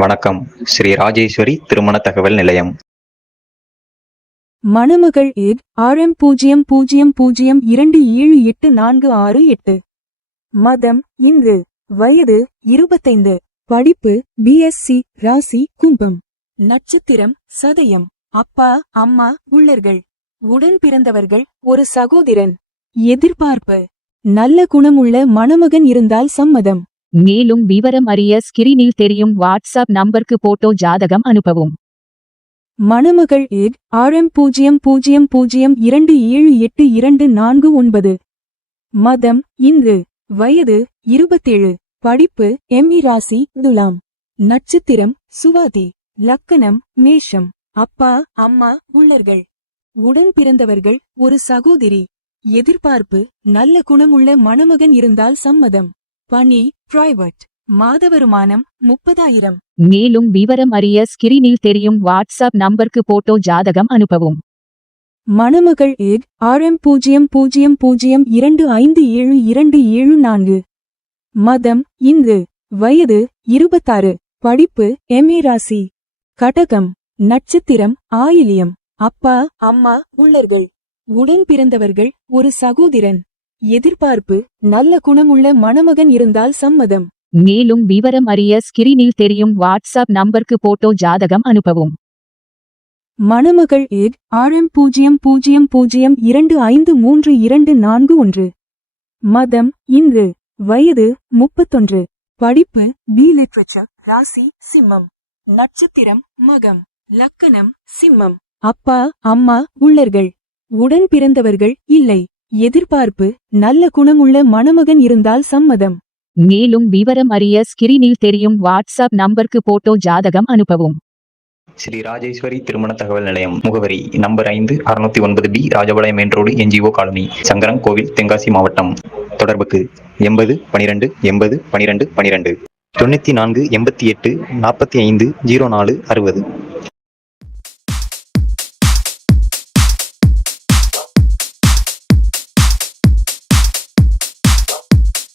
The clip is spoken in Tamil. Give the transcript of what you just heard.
வணக்கம். ஸ்ரீ ராஜேஸ்வரி திருமண தகவல் நிலையம். மணமகள் RM00027846 மதம் இந்து. வயது 25. படிப்பு BSc. ராசி கும்பம். நட்சத்திரம் சதயம். அப்பா அம்மா உள்ளர்கள். உடன் பிறந்தவர்கள் ஒரு சகோதரன். எதிர்பார்ப்பு நல்ல குணமுள்ள மணமகன் இருந்தால் சம்மதம். மேலும் விவரம் அறிய ஸ்கிரீனில் தெரியும் வாட்ஸ்அப் நம்பருக்கு போட்டோ ஜாதகம் அனுப்பவும். மணமகள் RM0002782449. மதம் இந்து. வயது 27. படிப்பு ME. ராசி துலாம். நட்சத்திரம் சுவாதி. லக்கணம் மேஷம். அப்பா அம்மா உள்ளர்கள். உடன் பிறந்தவர்கள் ஒரு சகோதரி. எதிர்பார்ப்பு நல்ல குணமுள்ள மணமகன் இருந்தால் சம்மதம். பணி பிரைவேட். மாத வருமானம் 30,000. மேலும் விவரம் அறிய ஸ்கிரீனில் தெரியும் வாட்ஸ்அப் நம்பருக்கு போட்டோ ஜாதகம் அனுப்பவும். மணமகள் RM00257274. மதம் இந்து. வயது 26. படிப்பு ME. ராசி கடகம். நட்சத்திரம் ஆயிலியம். அப்பா அம்மா உள்ளர்கள். உடன் பிறந்தவர்கள் ஒரு சகோதரன். எதிர்பார்ப்பு நல்ல குணமுள்ள மணமகன் இருந்தால் சம்மதம். மேலும் விவரம் அறிய ஸ்கிரீனில் தெரியும் வாட்ஸ்அப் நம்பருக்கு போட்டோ ஜாதகம் அனுப்பவும். மணமகள் RM00253241. மதம் இந்து. வயது 31. படிப்பு B. லிட்ரேச்சர். ராசி சிம்மம். நட்சத்திரம் மகம். லக்கணம் சிம்மம். அப்பா அம்மா உள்ளர்கள். உடன் பிறந்தவர்கள் இல்லை. எதிர்பார்ப்பு நல்ல குணமுள்ள மணமகன் இருந்தால் சம்மதம். மேலும் விவரம் அறிய ஸ்கிரீனில் தெரியும் வாட்ஸ்அப் நம்பருக்கு போட்டோ ஜாதகம் அனுப்பவும். ஸ்ரீ ராஜேஸ்வரி திருமண தகவல் நிலையம். முகவரி number 5, 609B Rajapalayam main road, NGO colony, Sankaran கோவில், தென்காசி மாவட்டம். தொடர்புக்கு 80 12 80 12 12 94 88 45 04 60.